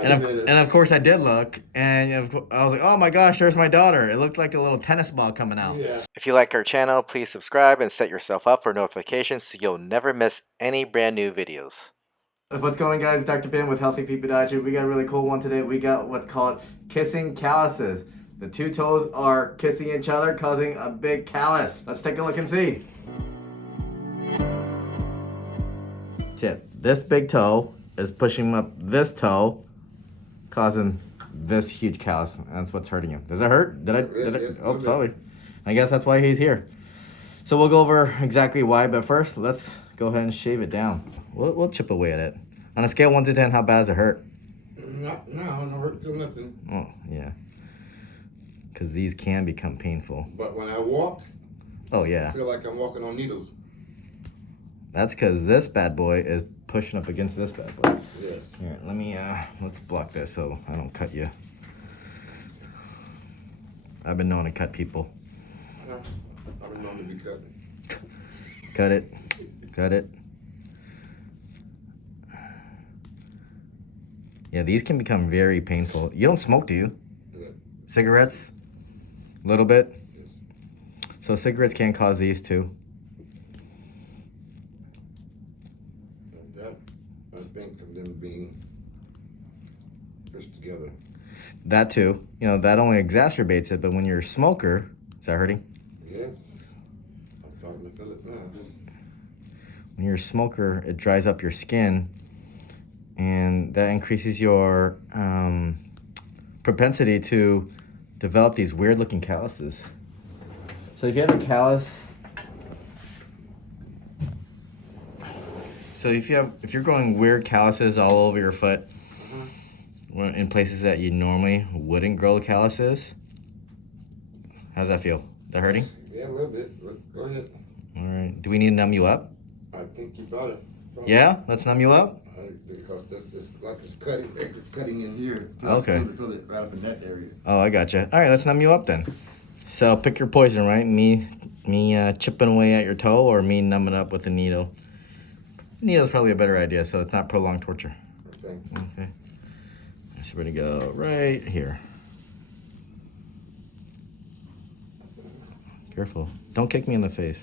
And of course I did look, and I was like, oh my gosh, there's my daughter. It looked like a little tennis ball coming out. Yeah. If you like our channel, please subscribe and set yourself up for notifications so you'll never miss any brand new videos. What's going on, guys? Dr. Binh with Healthy Feet Podiatry. We got a really cool one today. We got what's called kissing calluses. The two toes are kissing each other, causing a big callus. Let's take a look and see. This big toe is pushing up this toe, causing this huge callus. That's what's hurting him. Does it hurt? Did I? Oh, sorry. I guess that's why he's here. So we'll go over exactly why, but first, let's go ahead and shave it down. We'll chip away at it. On a scale 1 to 10, how bad does it hurt? No hurt, feel nothing. Oh, yeah. Because these can become painful. But when I walk, oh yeah, I feel like I'm walking on needles. That's because this bad boy is pushing up against this bad boy. Yes. Here, let me, let's block this so I don't cut you. I've been known to cut people. I've been known to be cut. Cut it. Cut it. Yeah, these can become very painful. You don't smoke, do you? Yeah. Cigarettes? A little bit? Yes. So cigarettes can cause these too. That, I think, from them being pushed together. That too. You know, that only exacerbates it, but when you're a smoker, is that hurting? Yes. I'm starting to feel it now. When you're a smoker, it dries up your skin, and that increases your propensity to develop these weird looking calluses. So if you have a callus, if you're growing weird calluses all over your foot, in places that you normally wouldn't grow calluses, how's that feel? That hurting? Yeah, a little bit. Go ahead. All right. Do we need to numb you up? I think you got it. Probably. Yeah, let's numb you up. Because it's like it's cutting in here. Okay. Feel it right up in that area. Oh, I gotcha. All right, let's numb you up then. So pick your poison, right? Me chipping away at your toe, or me numbing up with a needle. Needle's probably a better idea, so it's not prolonged torture. Okay. Okay. So we're gonna go right here. Careful. Don't kick me in the face.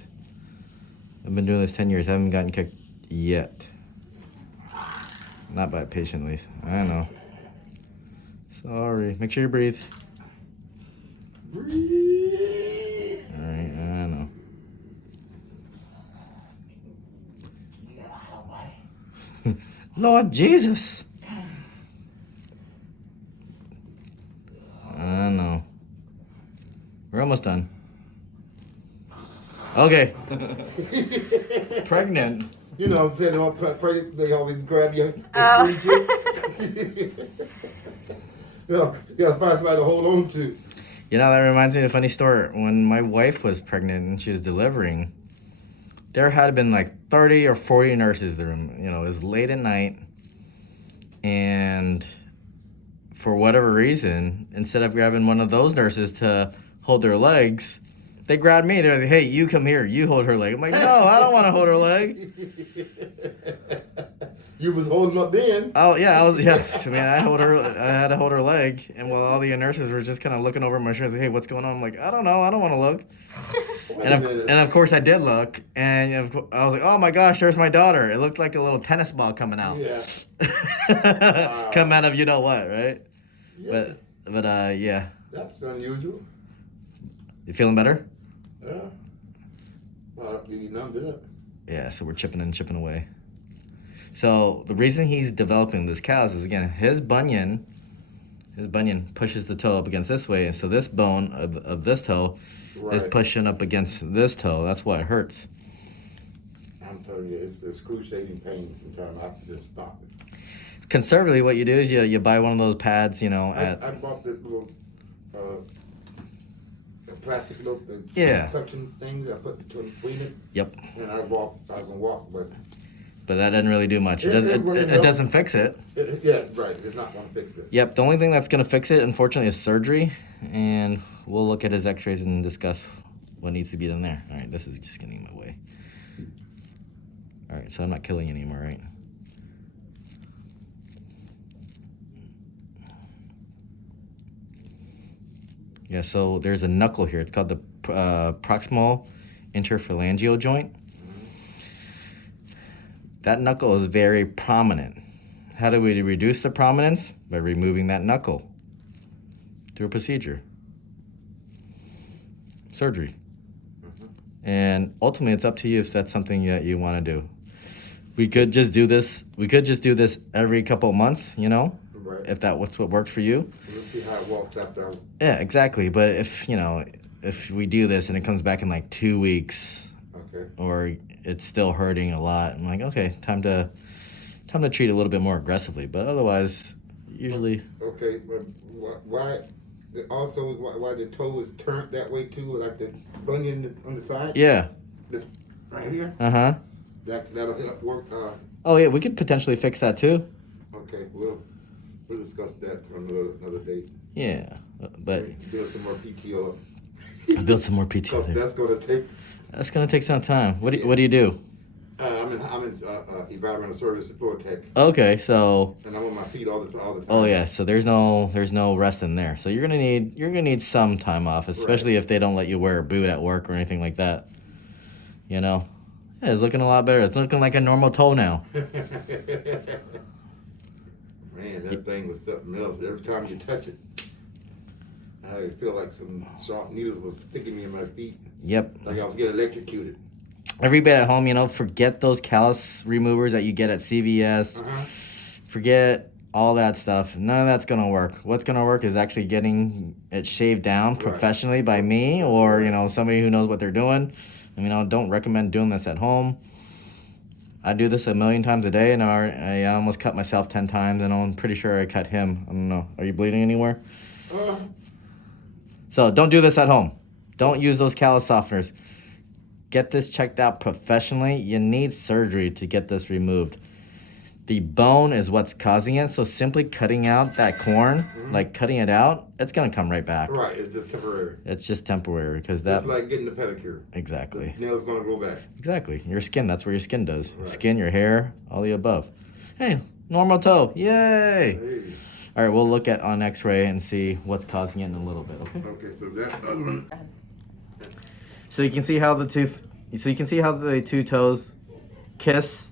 I've been doing this 10 years. I haven't gotten kicked yet. Not by a patient, at least. I know. Sorry. Make sure you breathe. Breathe. All right, I know. Lord Jesus. I know. We're almost done. Okay. Pregnant. You know what I'm saying? They always grab you. Oh. You gotta find somebody to hold on to. You know, that reminds me of a funny story. When my wife was pregnant and she was delivering, there had been like 30 or 40 nurses there. You know, it was late at night. And for whatever reason, instead of grabbing one of those nurses to hold their legs, they grabbed me. They're like, hey, you come here. You hold her leg. I'm like, no, I don't want to hold her leg. You was holding up then. Oh, yeah, I was, yeah. I mean, I had to hold her leg. And while all the nurses were just kind of looking over my shoulder, like, hey, what's going on? I'm like, I don't know. I don't want to look. And of course I did look. And I was like, oh my gosh, there's my daughter. It looked like a little tennis ball coming out. Yeah. Come out of you know what, right? Yeah. But yeah. That's unusual. You feeling better? Yeah. Well, you numbed it up. Yeah, so we're chipping and chipping away. So the reason he's developing this callus is, again, his bunion pushes the toe up against this way, and so this bone of this toe is pushing up against this toe. That's why it hurts. I'm telling you, it's excruciating pain sometimes. I have to just stop it. Conservatively, what you do is you buy one of those pads, you know. I bought this little plastic little suction thing that I put between it. Yep. And I can walk, but that doesn't really do much. It doesn't fix it. Yeah, right. It's not going to fix it. Yep. The only thing that's going to fix it, unfortunately, is surgery, and we'll look at his X-rays and discuss what needs to be done there. All right. This is just getting in my way. All right. So I'm not killing you anymore, right? Yeah, so there's a knuckle here. It's called the proximal interphalangeal joint. That knuckle is very prominent. How do we reduce the prominence? By removing that knuckle through a procedure. Surgery. And ultimately, it's up to you if that's something that you want to do. We could just do this. We could just do this every couple of months, you know, Right. if that's what works for you. We'll see how it walks after. Yeah, exactly. But if, you know, if we do this and it comes back in like 2 weeks, Okay. or it's still hurting a lot, I'm like, okay, time to treat a little bit more aggressively. But otherwise, usually. Okay, but why? Also, why the toe is turned that way too, like the bunion on the side? Yeah. This right here. Uh-huh. That'll help work. Oh yeah, we could potentially fix that too. Okay, we'll discuss that on another date. Yeah, but Build some more PTO. build some more PT. Cause that's gonna take some time. What do you do? I'm in environmental service floor tech, Okay, so. and I'm on my feet all the time. Oh yeah, so there's no rest in there. So you're gonna need some time off, especially if they don't let you wear a boot at work or anything like that. You know, yeah, it's looking a lot better. It's looking like a normal toe now. Man, that thing was something else. Every time you touch it, I feel like some sharp needles was sticking me in my feet. Yep. Like I was getting electrocuted. Everybody at home, you know, forget those callus removers that you get at CVS. Forget all that stuff. None of that's gonna work. What's gonna work is actually getting it shaved down professionally by me, or you know, somebody who knows what they're doing. I mean, I don't recommend doing this at home. I do this 1,000,000 times a day, and I almost cut myself 10 times, and I'm pretty sure I cut him. I don't know. Are you bleeding anywhere? So don't do this at home. Don't use those callus softeners. Get this checked out professionally. You need surgery to get this removed. The bone is what's causing it, so simply cutting out that corn, like cutting it out, it's gonna come right back. Right, it's just temporary. It's just temporary because that. It's like getting a pedicure. Exactly. The nail's gonna grow back. Exactly. Your skin, that's where your skin does. Right. Skin, your hair, all the above. Hey, normal toe. Yay! Hey. All right, we'll look at on X-ray and see what's causing it in a little bit. Okay. Okay, so that other one. So you can see how the two toes kiss.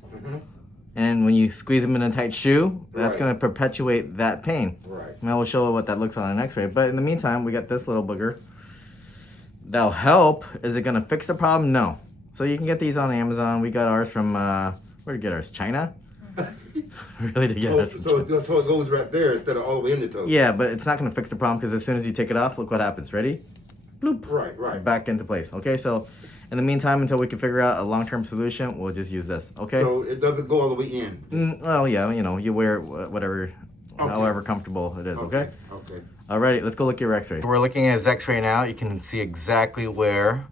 And when you squeeze them in a tight shoe, that's going to perpetuate that pain. Right. And I will show what that looks on an X-ray. But in the meantime, we got this little booger. That'll help. Is it going to fix the problem? No. So you can get these on Amazon. We got ours from, where did we get ours? China? Really did get ours from China. So it goes right there instead of all the way in the toe. Yeah, but it's not going to fix the problem because as soon as you take it off, look what happens. Ready? Bloop. Right. Back into place. Okay, so in the meantime, until we can figure out a long-term solution, we'll just use this. Okay? So it doesn't go all the way in. Well, yeah, you know, you wear whatever, however comfortable it is, okay? Okay. Alrighty, let's go look at your x-ray. We're looking at his x-ray now. You can see exactly where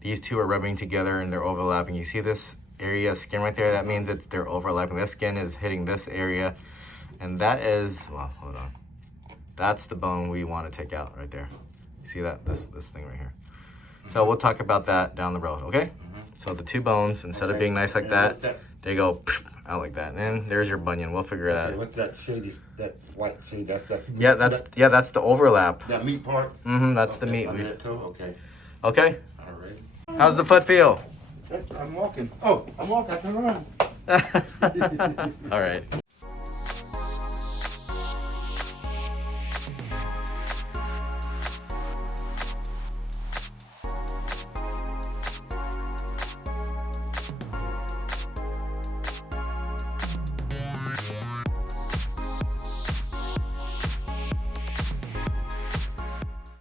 these two are rubbing together and they're overlapping. You see this area of skin right there? That means that they're overlapping. This skin is hitting this area. And that is, well, hold on. That's the bone we want to take out right there. You see that? This thing right here. So we'll talk about that down the road, okay? So the two bones, instead of being nice like that, they go out like that. And there's your bunion. We'll figure that out. What's that shady, that white shade? That's that. Yeah, that's the overlap. That meat part. That's the meat. Under that toe. Okay. Okay. All right. How's the foot feel? I'm walking. Oh, I'm walking. I can run. All right.